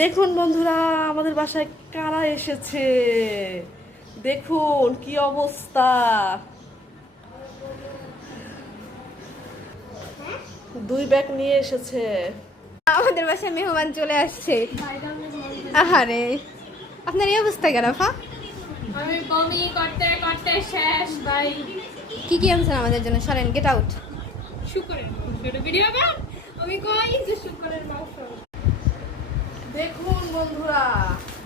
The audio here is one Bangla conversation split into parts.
দেখুন বন্ধুরা, আমাদের বাসায় কারা এসেছে। দেখুন কি অবস্থা। 2 ব্যাগ নিয়ে এসেছে। আমাদের বাসায় মেহমান চলে আসছে। আহারে, আপনার এই অবস্থা কেন আপা? আমি বমি করতে করতে শেষ ভাই। কি কি আনছেন আমাদের জন্য? সরেন, গেট আউট। শুকরের মাংস ভিডিও বান। আমি কই যে শুকরের মাংস। দেখুন বন্ধুরা,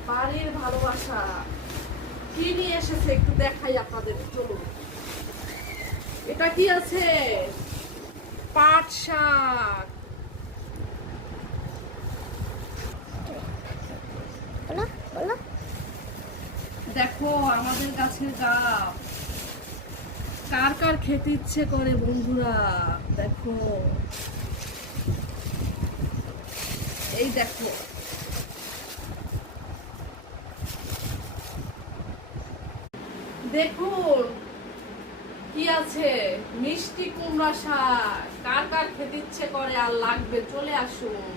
বাড়ির ভালোবাসা কি নিয়ে এসেছে একটু দেখাই আপনাদের। চলুন, এটা কি আছে? পাট শাক। দেখো আমাদের গাছের ডাব। কার কার খেতে ইচ্ছে করে বন্ধুরা? দেখো, এই দেখো, দেখুন কি আছে। মিষ্টি কুমড়া শাক। কার কার খেতে ইচ্ছে করে আর লাগবে চলে আসুন।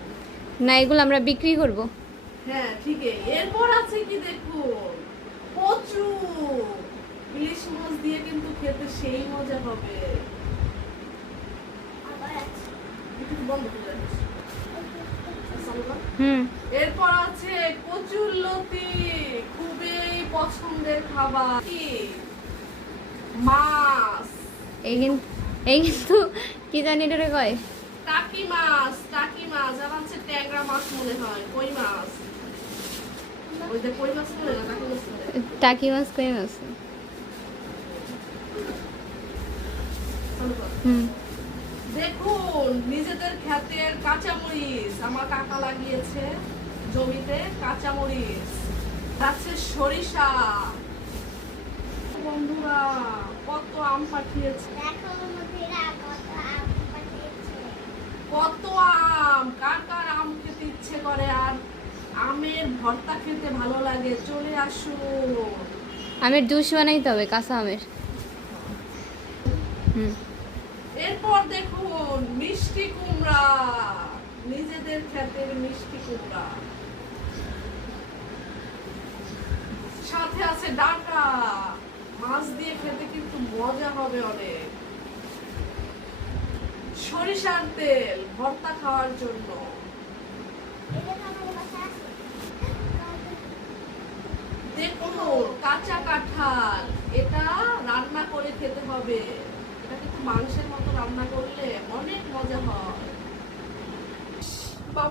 না, এগুলো আমরা বিক্রি করব। হ্যাঁ ঠিকই। এরপর আছে কি দেখুন, কচু। ইলিশ মাছ দিয়ে কিন্তু খেতে সেই মজা হবে। একটু বন্ধ করে রাখিস। এরপর আছে কচুর লতি, খুবই পছন্দের খাবার। কি মাছ, এই কিন্তু কি জানি এটারে কয়। টাকি মাছ। টাকি মাছ আর আছে ট্যাংরা মাছ মনে হয়, কই মাছ। ওই যে কই মাছ মনে না, টাকি মাছ মনে। টাকি মাছ, কই মাছ। দেখুন নিজেদের ক্ষেতের কাঁচামরিচ, আমার কাকা লাগিয়েছে জমিতে কাঁচামরিচ। আছে সরিষা। বন্ধুরা কত আম পাঠিয়েছে, কত আম। কার কার আম খেতে ইচ্ছে করে আর আমের ভর্তা খেতে ভালো লাগে চলে আসুন। আমের জুস বানাইতে হবে, কাঁচা আমের। এরপর দেখুন মিষ্টি কুমড়া, নিজেদের ক্ষেতের মিষ্টি কুমড়া। সাথে আছে ডাঁটা। মাছ দিয়ে খেতে কিন্তু মজা হবে অনেক। সরিষার তেল ভর্তা খাওয়ার জন্য।